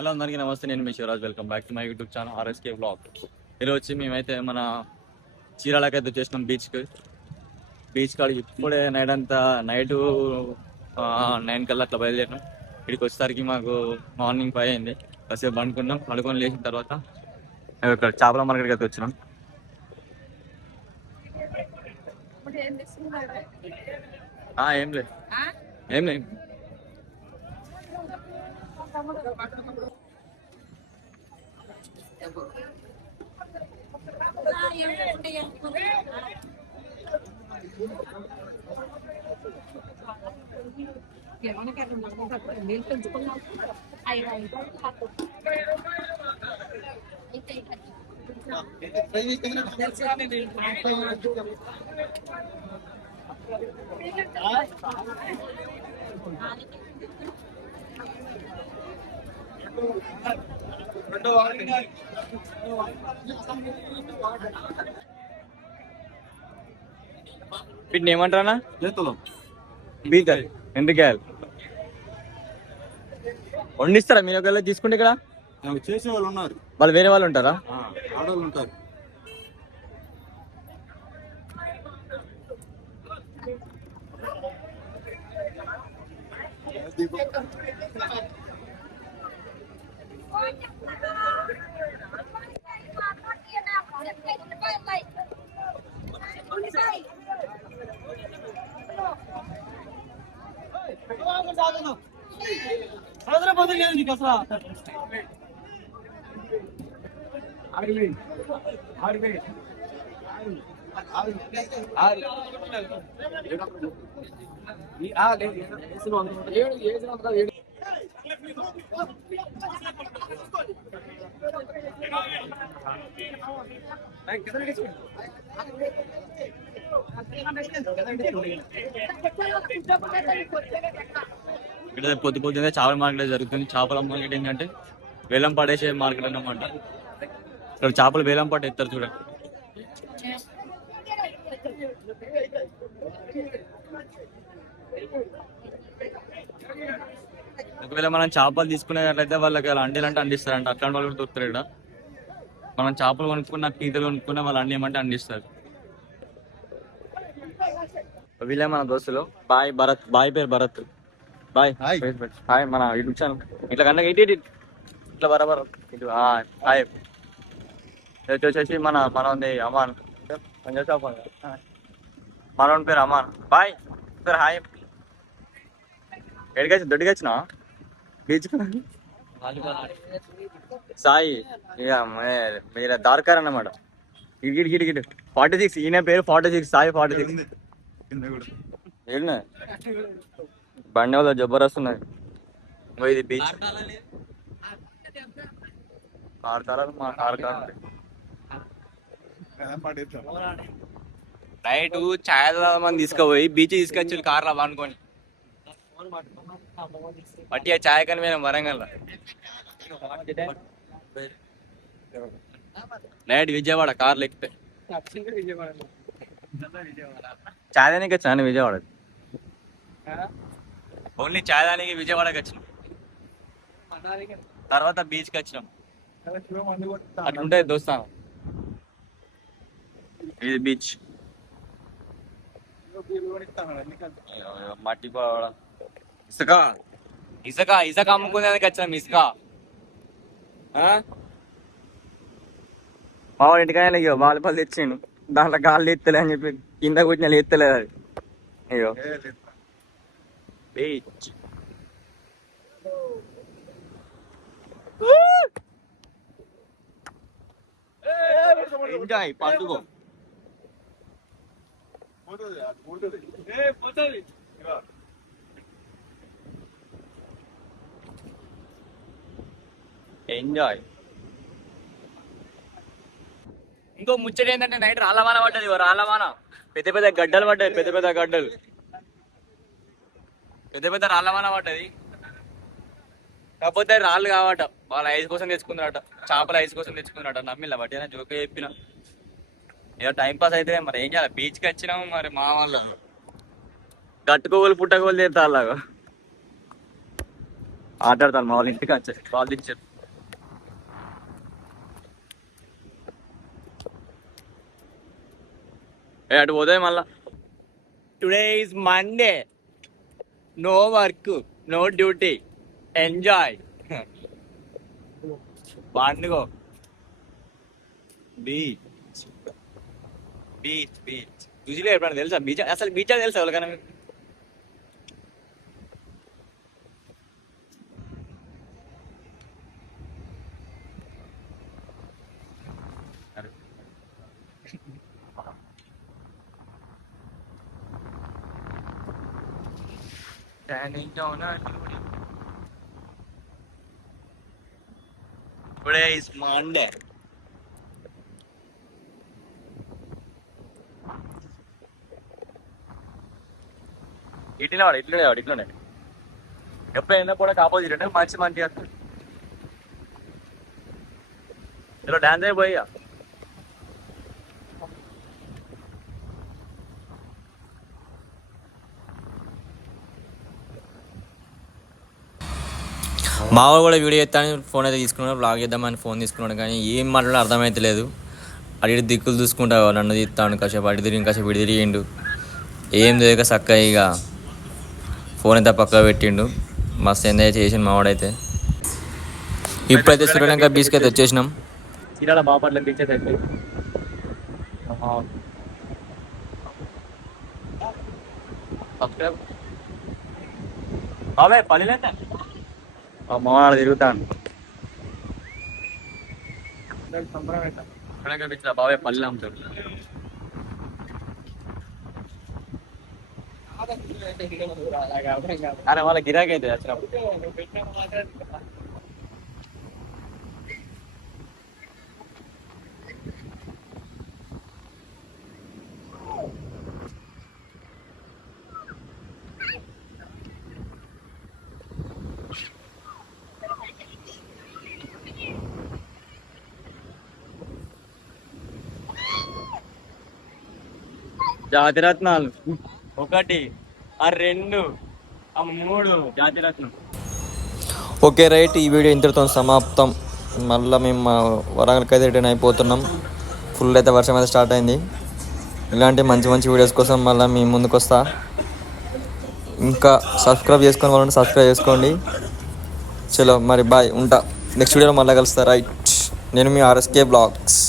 Hello అందరికీ నమస్తే, నేను మీ Shivaraj. Welcome back to my YouTube channel RSK blog. ఈరోజు వచ్చి మేమైతే మన చీరాలకైతే వచ్చేసినాం బీచ్ కాడికి. ఇప్పుడే నైట్ 9 కల్లా అట్లా బయలుదేరినాం. ఇక్కడికి వచ్చేసరికి మాకు మార్నింగ్ 5 అయింది. కాసేపు పండుకొని లేచిన తర్వాత ఇక్కడ చేపల మార్కెట్కి అయితే వచ్చినాం. ఏం లేదు వీటిని ఏమంటారా? బీతలు, ఎండ్రికాయలు వండిస్తారా మీరు? ఒకవేళ తీసుకుంటే ఇక్కడ చేసే వాళ్ళు ఉన్నారు, వాళ్ళు వేరే వాళ్ళు ఉంటారా? ఆడవాళ్ళు ఉంటారు. ఇక్కడ పొద్దునే చేపల మార్కెట్ జరుగుతుంది. చేపల మార్కెట్ ఏంటంటే వేలం పడేసే మార్కెట్ అన్నమాట. ఇక్కడ చేపలు వేలం పాట ఎత్తారు చూడండి. ఒకవేళ మనం చేపలు తీసుకునేటట్లయితే వాళ్ళకి అలా అండిలంటే అండిస్తారంట. అట్లాంటి వాళ్ళు కూడా దొరుకుతారు ఇక్కడ. మనం చేపలు కొనుక్కున్న, పీతలు కొనుక్కున్న వాళ్ళు అండియమంటే అండిస్తారు. వీళ్ళే మన దోస్తులు. బాయ్ భరత్. బాయ్ పేరు భరత్. Bye hi. మన యూట్యూబ్ ఛానల్ ఇట్లా కన్నా ఇట్లా బరాబర్ ఇటు హాయ్. వచ్చేసి మన ఉంది అమాన్. మనోని పేరు అమాన్. బాయ్ పేరు హాయ్. ఎడికొచ్చి దొడ్డికి వచ్చినా బీచ్ సాయి. ఇక మీరు దార్కార్ అన్నమాట. గిడి 46. ఈయన పేరు 46, సాయి 46. బండి వాళ్ళు జబర్దస్త్ ఉన్నది. ఇది బీచ్. మా కార్ నైట్ ఛాయ్ మంది తీసుకుపోయి బీచ్ తీసుకొచ్చి కార్లో అనుకోండి బట్టి ఆ ఛాయ్ కానీ మేము వరంగల్ నైట్ విజయవాడ కార్లు ఎక్కితే ఛాయ్ దానికి వచ్చాను విజయవాడ. ఓన్లీ ఛాయ్ దానికి విజయవాడకి వచ్చినాం. తర్వాత బీచ్కి వచ్చినాం. అట్లుంటే దోస్తాను. ఇది బీచ్. మట్టి ఇసుక అమ్ముకునేందుకు వచ్చినాం. ఇసుక మా వాడు ఇంటికైనా అయ్యో బాలపల్లి తెచ్చిండు. దాంట్లో గాలి ఎత్తలే అని చెప్పి కింద కూర్చుని ఎత్తలేదు అది. అయ్యో బీచ్. ఎంజాయ్ పండుగ. ఎంజాయ్. ఇంకో ముచ్చట ఏంటంటే నైట్ రాళ్ళవాన పడ్డది. రాళ్ళవాన పెద్ద పెద్ద గడ్డలు పడ్డాయి. పెద్ద పెద్ద రాళ్ళవాన పడ్డది. కాకపోతే రాళ్ళు కావట. వాళ్ళ ఐస్ కోసం తెచ్చుకున్నారట. చేపల ఐస్ కోసం తెచ్చుకున్నారట. నమ్మిలా బట్టి అయినా జోకే చెప్పిన. ఏదో టైం పాస్ అయితే మరి ఏం చేయాలి. బీచ్కి వచ్చినాము. మరి మా వాళ్ళు గట్టుకోవాలి పుట్టకోవాలి తీరుతా అలాగా ఆటాడతాను. మా వాళ్ళు ఇంటికి వచ్చారు. వాళ్ళు ఇచ్చారు. అటు పోతే మళ్ళా today is Monday, no work, no duty, enjoy. పండుగో బీచ్ బీచ్ బీచ్ న్యూజిలాండ్ ఎప్పుడైనా తెలుసా? బీచ్ అసలు బీచ్ అని తెలుసా ఎవరికైనా? Today is Monday. ఇట్లనే ఎప్పుడైనా కూడా ఆపోజిట్ అంటే మంచిగా ఇలా డాన్స్ అయిపోయా. మావాడు కూడా వీడియో చేస్తాను ఫోన్ అయితే తీసుకున్నాడు, బ్లాగ్ చేద్దామని ఫోన్ తీసుకున్నాడు, కానీ ఏం మాట్లాడో అర్థమైతే లేదు. అడిగి దిక్కులు చూసుకుంటా నన్ను తీస్తాను, కాసేపు అడి తిరిగి కాసేపు ఇడి తిరిగిండు, ఏం తెలియక చక్కగా ఇక ఫోన్ అయితే పక్కగా పెట్టిండు. మస్తు ఎంజాయ్ చేసిండు మావాడైతే. ఇప్పుడైతే శ్రీలంక బీచ్కి అయితే వచ్చేసినాం. చీరాల బాపట్ల బీచ్ అయితే అవే పల్లె మావాడు తిరుగుతాను. బాబాయ్ పల్లె అమ్ముతాడు. అరే వాళ్ళ గిరాకీ అయితే వచ్చినప్పుడు జాతిరత్నాలు 1, 2, 3 జాతిరత్నం. ఓకే రైట్, ఈ వీడియో ఇంతటితో సమాప్తం. మళ్ళీ మేము మా వరంగల్కి అయితే రిటర్న్ అయిపోతున్నాం. ఫుల్ అయితే వర్షం అయితే స్టార్ట్ అయింది. ఇలాంటి మంచి మంచి వీడియోస్ కోసం మళ్ళీ మీ ముందుకు వస్తా. ఇంకా సబ్స్క్రైబ్ చేసుకుని వాళ్ళని సబ్స్క్రైబ్ చేసుకోండి. చలో మరి బాయ్, ఉంటా. నెక్స్ట్ వీడియోలో మళ్ళీ కలుస్తా. రైట్, నేను మీ RSK బ్లాగ్స్.